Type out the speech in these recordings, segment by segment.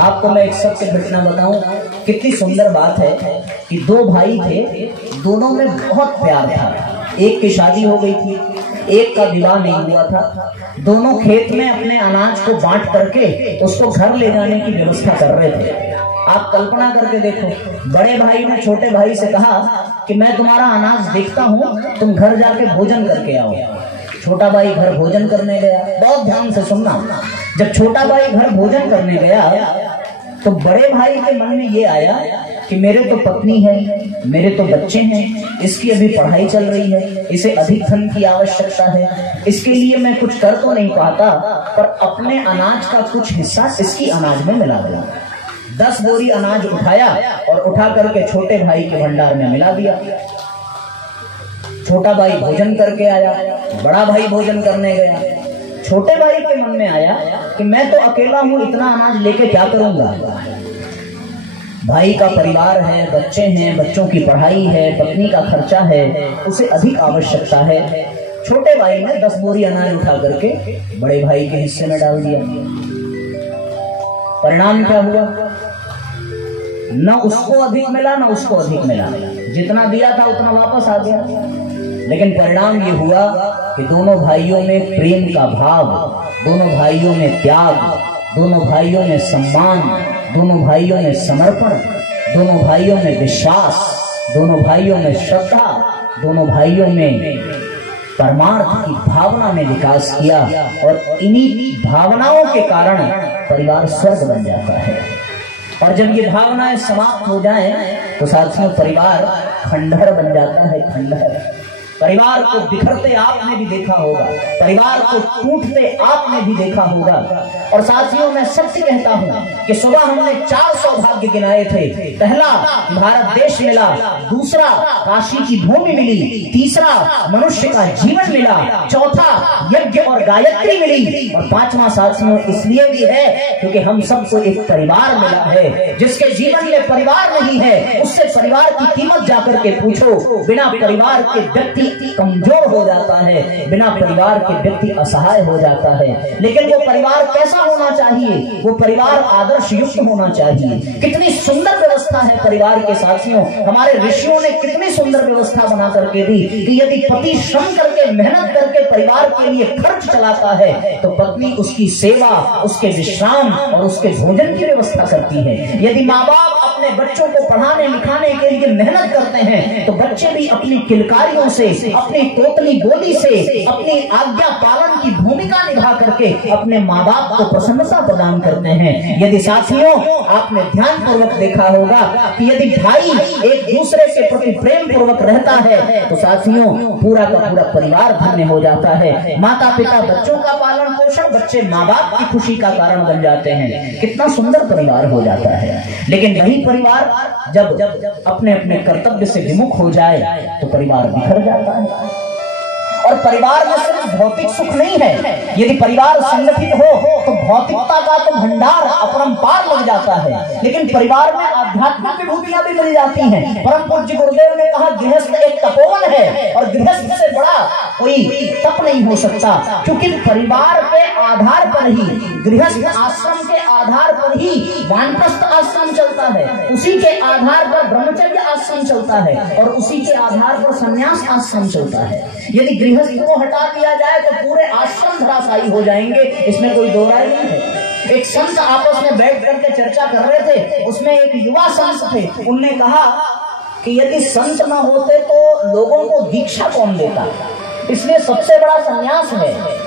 आपको मैं एक सत्य घटना बताऊं, कितनी सुंदर बात है कि दो भाई थे, दोनों में बहुत प्यार था। एक की शादी हो गई थी, एक का विवाह नहीं हुआ था। दोनों खेत में अपने अनाज को बांट करके उसको घर ले जाने की व्यवस्था कर रहे थे। आप कल्पना करके देखो, बड़े भाई ने छोटे भाई से कहा कि मैं तुम्हारा अनाज देखता हूँ, तुम घर जाके भोजन करके आओ। छोटा भाई घर भोजन करने गया। बहुत ध्यान से सुनना, जब छोटा भाई घर भोजन करने गया तो बड़े भाई के मन में ये आया कि मेरे तो पत्नी है, मेरे तो बच्चे हैं, इसकी अभी पढ़ाई चल रही है, इसे अधिक धन की आवश्यकता है, इसके लिए मैं कुछ कर तो नहीं पाता, पर अपने अनाज का कुछ हिस्सा इसकी अनाज में मिला दिया। 10 बोरी अनाज उठाया और उठा करके छोटे भाई के भंडार में मिला दिया। छोटा भाई भोजन करके आया, बड़ा भाई भोजन करने गया। छोटे भाई के मन में आया कि मैं तो अकेला हूं, इतना अनाज लेके क्या करूंगा। भाई का परिवार है, बच्चे हैं, बच्चों की पढ़ाई है, पत्नी का खर्चा है, उसे अधिक आवश्यकता है। छोटे भाई ने 10 बोरी अनाज उठा करके बड़े भाई के हिस्से में डाल दिया। परिणाम क्या हुआ? न उसको अधिक मिला, न उसको अधिक मिला। जितना दिया था उतना वापस आ गया। लेकिन परिणाम ये हुआ कि दोनों भाइयों में प्रेम का भाव, दोनों भाइयों में त्याग, दोनों भाइयों में सम्मान, दोनों भाइयों में समर्पण, दोनों भाइयों में विश्वास, दोनों भाइयों में श्रद्धा, दोनों भाइयों में परमार्थ की भावना में विकास किया। और इन्हीं भावनाओं के कारण परिवार स्वर्ग बन जाता है। और जब ये भावनाएं समाप्त हो जाएं तो साथियों परिवार खंडहर बन जाता है। खंडहर, परिवार को बिखरते आपने भी देखा होगा, परिवार को टूटते आपने भी देखा होगा। और साथियों मैं सत्य कहता हूं कि सुबह हमने 4 सौभाग्य गिनाए थे। पहला भारत देश मिला, दूसरा काशी की भूमि मिली, तीसरा मनुष्य का जीवन मिला, चौथा यज्ञ और गायत्री मिली, और 5वां साथियों इसलिए भी है क्योंकि हम सबको एक परिवार मिला है। जिसके जीवन में परिवार नहीं है उससे परिवार की कीमत जाकर के पूछो। बिना परिवार के व्यक्ति कमजोर हो जाता है, बिना परिवार के व्यक्ति असहाय हो जाता है। लेकिन वो परिवार कैसा होना चाहिए? वो परिवार आदर्श युक्त होना चाहिए। कितनी सुंदर व्यवस्था है परिवार के साथियों। हमारे ऋषियों ने कितनी सुंदर व्यवस्था बना करके दी कि यदि पति श्रम करके मेहनत करके परिवार के लिए खर्च चलाता है तो पत्नी उसकी सेवा, उसके विश्राम और उसके भोजन की व्यवस्था करती है। यदि माँ बाप अपने बच्चों को पढ़ाने लिखाने के लिए मेहनत करते हैं तो बच्चे भी अपनी किलकारियों से, अपनी तोतली बोली से, अपनी आज्ञा पालन की भूमिका निभा करके अपने माँ बाप को प्रसन्नता प्रदान करते हैं। यदि साथियों आपने ध्यान पूर्वक देखा होगा कि यदि भाई एक दूसरे के प्रति प्रेम पूर्वक रहता है तो साथियों पूरा का पूरा परिवार धन्य हो जाता है। माता पिता बच्चों का पालन पोषण, बच्चे माँ बाप की खुशी का कारण बन जाते हैं। कितना सुंदर परिवार हो जाता है। लेकिन वही परिवार जब अपने अपने कर्तव्य से विमुख हो जाए तो परिवार बिखर जाता है। और परिवार में सिर्फ भौतिक सुख नहीं है, यदि परिवार संगठित हो तो भौतिकता का तो भंडार अपरंपार लग जाता है, लेकिन परिवार में आध्यात्मिक विभूतियां भी मिल जाती हैं। परम पूज्य गुरुदेव ने कहा गृहस्थ एक तपोवन है और गृहस्थ से बड़ा कोई तप नहीं हो सकता, क्योंकि परिवार के आधार पर ही, गृहस्थ आश्रम के आधार पर ही वानप्रस्थ आश्रम चलता है, उसी के आधार पर ब्रह्मचर्य आश्रम चलता है और उसी के आधार पर संन्यास आश्रम चलता है। यदि गृहस्थ को हटा दिया जाए तो पूरे आश्रम धराशायी हो जाएंगे, इसमें कोई दो राय नहीं है। एक संत आपस में बैठ करके चर्चा कर रहे थे, उसमें एक युवा संत थे, उनने कहा कि यदि संत न होते तो लोगों को दीक्षा कौन देता, इसलिए सबसे बड़ा संन्यास है।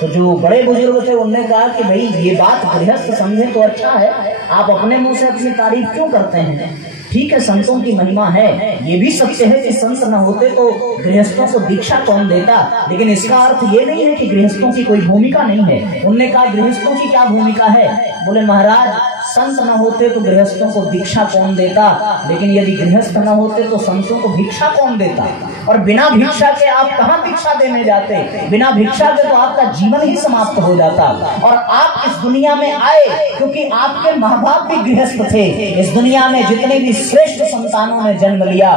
तो जो बड़े बुजुर्ग थे उन्होंने कहा कि भाई ये बात गृहस्थ समझे तो अच्छा है, आप अपने मुंह से अपनी तारीफ क्यों करते हैं? ठीक है, संतों की महिमा है, ये भी सत्य है कि संत न होते तो गृहस्थों को दीक्षा कौन देता, लेकिन इसका अर्थ ये नहीं है कि गृहस्थों की कोई भूमिका नहीं है। उनने कहा गृहस्थों की क्या भूमिका है? बोले महाराज संत न होते तो गृहस्थों को दीक्षा कौन देता, लेकिन यदि गृहस्थ न होते तो संतों को भिक्षा कौन देता? और बिना भिक्षा के आप कहाँ भिक्षा देने जाते? बिना भिक्षा के तो आपका जीवन ही समाप्त हो जाता। और आप इस दुनिया में आए क्योंकि आपके माँ बाप भी गृहस्थ थे। इस दुनिया में जितने भी श्रेष्ठ संतानों ने जन्म लिया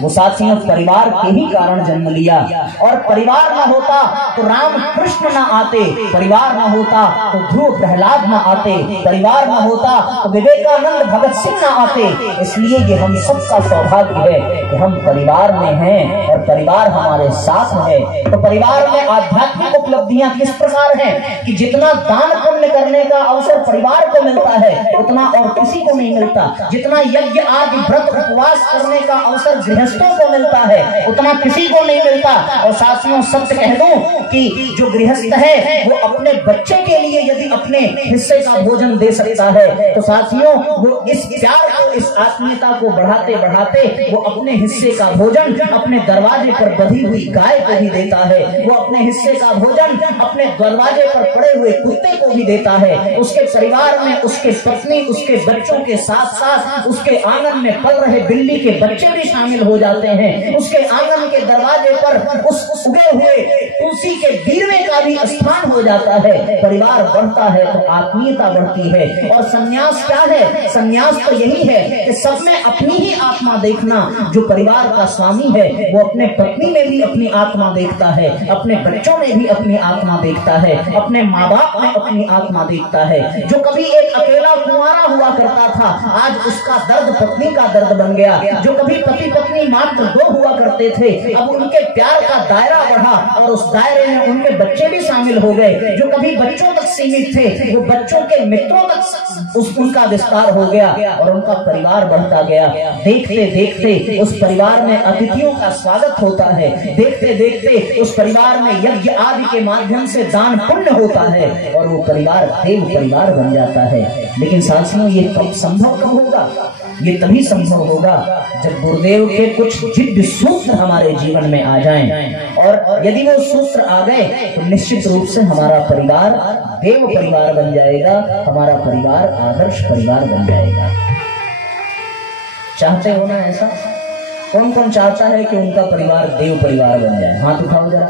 वो साथियों परिवार के ही कारण जन्म लिया। और परिवार न होता तो राम कृष्ण न आते, परिवार न होता तो ध्रुव प्रहलाद न आते, परिवार न होता तो विवेकानंद भगत सिंह न आते। इसलिए ये हम सबका सौभाग्य है कि हम परिवार में हैं और परिवार हमारे साथ है। तो परिवार में आध्यात्मिक उपलब्धियां किस प्रकार हैं कि जितना दान पुण्य करने का अवसर परिवार को मिलता है उतना और किसी को नहीं मिलता। जितना यज्ञ आदि व्रत उपवास करने का अवसर गृहस्थों को मिलता है उतना किसी को नहीं मिलता। और साथियों सत्य कह दूं कि जो गृहस्थ है वो अपने बच्चे के लिए यदि अपने हिस्से का भोजन दे सकता है तो साथियों वो इस प्यार को, इस आत्मीयता को बढ़ाते बढ़ाते वो अपने हिस्से का भोजन अपने दरवाजे पर बंधी हुई गाय को भी देता है, वो अपने हिस्से का भोजन अपने दरवाजे पर पड़े हुए कुत्ते को भी देता है। उसके परिवार में उसके पत्नी उसके बच्चों के साथ साथ उसके आंगन में पल रहे बिल्ली के बच्चे भी शामिल हो जाते हैं। उसके आंगन के दरवाजे पर उस उगे हुए तुलसी के बीरवे का भी स्थान हो जाता है। परिवार बढ़ता है तो आत्मीयता बढ़ती है। और संन्यास क्या है? संन्यास तो यही है कि सब में अपनी ही आत्मा देखना। जो परिवार का स्वामी है वो अपने पत्नी में भी अपनी आत्मा देखता है, अपने बच्चों में भी अपनी आत्मा देखता है, अपने माँ बाप में अपनी आत्मा देखता है। जो कभी एक अकेला कुंवारा हुआ करता था आज उसका दर्द पत्नी का दर्द बन गया। जो कभी पति पत्नी मात्र दो हुआ करते थे अब उनके प्यार का दायरा बढ़ा और उस दायरे में उनके बच्चे भी शामिल हो गए। जो कभी बच्चों तक सीमित थे वो बच्चों के मित्रों तक उनका विस्तार हो गया और उनका परिवार बढ़ता गया। देखते देखते उस परिवार में अतिथियों का स्वागत होता है, देखते देखते उस परिवार में यज्ञ आदि के माध्यम से दान पुण्य होता है और वो परिवार देव परिवार बन जाता है। लेकिन साथियों ये कब संभव कब होगा? ये तभी संभव होगा जब गुरुदेव के कुछ दिव्य सूत्र हमारे जीवन में आ जाएं। और यदि वो सूत्र आ गए तो निश्चित रूप से हमारा परिवार देव परिवार बन जाएगा, हमारा परिवार आदर्श परिवार बन जाएगा। चाहते हो ना ऐसा? कौन कौन चाहता है कि उनका परिवार देव परिवार बन जाए? हाथ उठाओ जरा।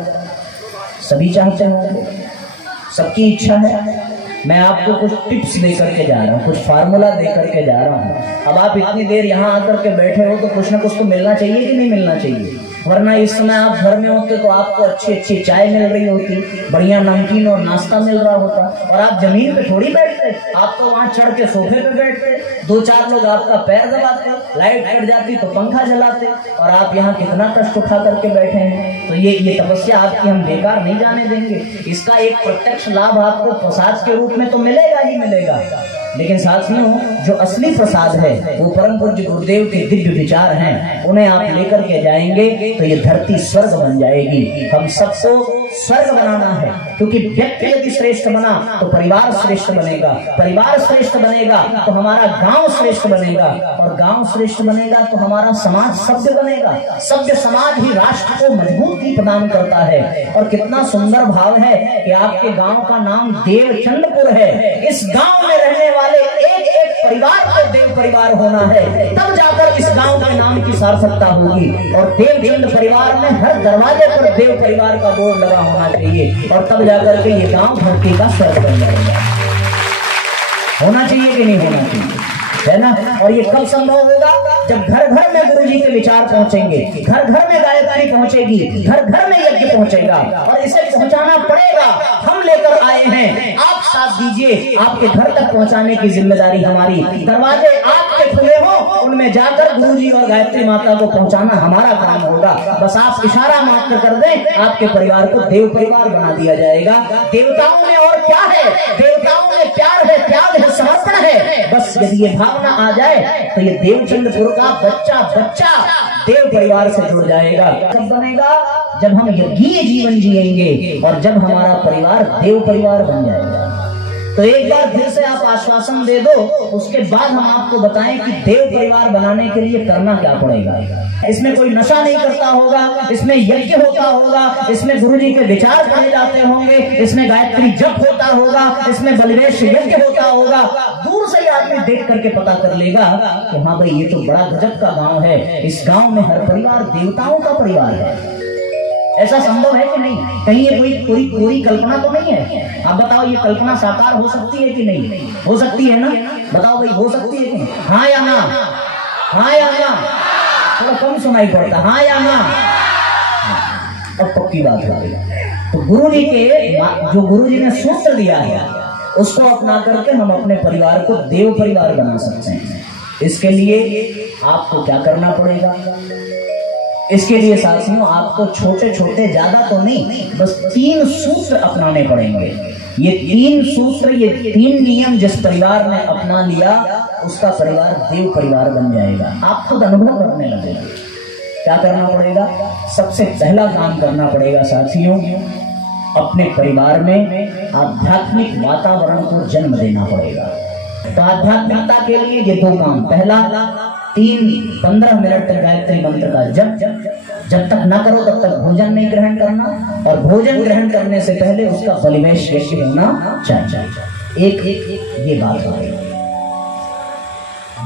सभी चाहते होंगे, सबकी इच्छा है। मैं आपको कुछ टिप्स देकर के जा रहा हूँ, कुछ फार्मूला देकर के जा रहा हूँ। अब आप इतनी देर यहाँ आकर के बैठे हो तो कुछ ना कुछ तो मिलना चाहिए कि नहीं मिलना चाहिए? वरना इस समय आप घर में होते तो आपको अच्छी अच्छी चाय मिल रही होती, बढ़िया नमकीन और नाश्ता मिल रहा होता और आप जमीन पे थोड़ी बैठते, आप तो वहाँ चढ़ के सोफे पे बैठते, दो चार लोग आपका पैर दबाते, लाइट कट जाती तो पंखा जलाते और आप यहाँ कितना कष्ट उठा करके बैठे हैं। तो ये तपस्या आपकी हम बेकार नहीं जाने देंगे। इसका एक प्रत्यक्ष लाभ आपको प्रसाद के रूप में तो मिलेगा ही मिलेगा। लेकिन साथियों जो असली प्रसाद है वो परम पूज्य गुरुदेव के दिव्य विचार हैं, उन्हें आप लेकर के जाएंगे तो ये धरती स्वर्ग बन जाएगी। हम सबको स्वर्ग बनाना है क्योंकि व्यक्ति यदि श्रेष्ठ बना तो परिवार श्रेष्ठ बनेगा, परिवार श्रेष्ठ बनेगा तो हमारा गांव श्रेष्ठ बनेगा और गांव श्रेष्ठ बनेगा तो हमारा समाज सभ्य बनेगा। सभ्य समाज ही राष्ट्र को मजबूती प्रदान करता है। और कितना सुंदर भाव है कि आपके गांव का नाम देवचंदपुर है। इस गांव में रहने वाले एक एक परिवार को देव परिवार होना है, तब जाकर इस गांव के नाम की सार्थकता होगी। और देवचंद परिवार में हर दरवाजे पर देव परिवार का बोर्ड लगा होना चाहिए और तब जाकर के ये गांव धरती का स्वर्ग बन जाएगा। होना चाहिए कि नहीं होना चाहिए, है ना? और ये कब संभव होगा? जब घर घर में गुरु जी के विचार पहुंचेंगे, घर घर में गायत्री पहुंचेगी, घर घर में यज्ञ पहुंचेगा और इसे पहुंचाना पड़ेगा। हम लेकर आए हैं, आप साथ दीजिए, आपके घर तक पहुंचाने की जिम्मेदारी हमारी। दरवाजे आपके खुले हो, उनमें जाकर गुरु जी और गायत्री माता को पहुंचाना हमारा काम होगा। बस आप इशारा मात्र कर दें, आपके परिवार को देव परिवार बना दिया जाएगा। देवताओं में और क्या है? देवताओं में प्यार है, त्याग है, समर्पण है। बस यदि ये भावना आ जाए तो ये देवचंदपुर का बच्चा बच्चा देव परिवार से जुड़ जाएगा। कब बनेगा? जब हम यज्ञीय जीवन जिएंगे और जब हमारा परिवार देव परिवार बन जाएगा। तो एक बार फिर से आप आश्वासन दे दो, उसके बाद हम आपको बताएं कि देव परिवार बनाने के लिए करना क्या पड़ेगा। इसमें कोई नशा नहीं करता होगा, इसमें यज्ञ होता होगा, इसमें गुरुजी के विचार पढ़े जाते होंगे, इसमें गायत्री जप होता होगा, इसमें बलिवेश यज्ञ होता होगा। दूर से ही आदमी देख करके पता कर लेगा कि हाँ भाई ये तो बड़ा गजब का गांव है, इस गांव में हर परिवार देवताओं का परिवार है। ऐसा संभव है कि नहीं? कहीं ये कोई पूरी कल्पना तो नहीं है? आप बताओ, ये कल्पना साकार हो सकती है कि नहीं? हो सकती है ना? बताओ भाई, हो सकती है कि नहीं? हाँ या ना? हाँ या ना? थोड़ा कम सुनाई पड़ता, हाँ या हाँ? अब पक्की बात हो गई। तो गुरु जी के जो गुरु जी ने सूत्र दिया है उसको अपना करके हम अपने परिवार को देव परिवार बना सकते हैं। इसके लिए आपको क्या करना पड़ेगा? इसके लिए साथियों आपको छोटे छोटे, ज्यादा तो नहीं, बस 3 सूत्र अपनाने पड़ेंगे। ये 3 सूत्र, ये 3 नियम जिस परिवार ने अपना लिया उसका परिवार देव परिवार बन जाएगा। आप खुद अनुभव करने लगेगा। क्या करना पड़ेगा? सबसे पहला काम करना पड़ेगा साथियों, अपने परिवार में आध्यात्मिक वातावरण को जन्म देना पड़ेगा। तो आध्यात्मिकता के लिए ये 2 काम। पहला, 15 मिनट तक गायत्री मंत्र का जब तक ना करो तब तक भोजन नहीं ग्रहण करना, और भोजन ग्रहण करने से पहले उसका बलिवेश होना चाहिए। एक ये बात हो गई।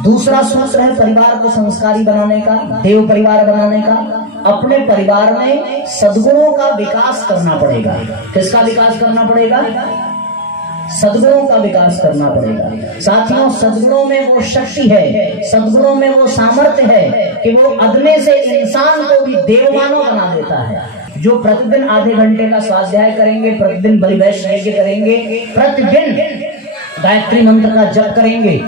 दूसरा सूत्र है परिवार को संस्कारी बनाने का, देव परिवार बनाने का। अपने परिवार में सद्गुणों का विकास करना पड़ेगा। किसका विकास करना पड़ेगा? सद्गुणों का विकास करना पड़ेगा। साथियों, सद्गुणों में वो शक्ति है, सद्गुणों में वो सामर्थ्य है कि वो अदमे से इंसान को भी देवमानव बना देता है। जो प्रतिदिन आधे घंटे का स्वाध्याय करेंगे, प्रतिदिन बलिवेश यज्ञ करेंगे, प्रतिदिन गायत्री मंत्र का जप करेंगे,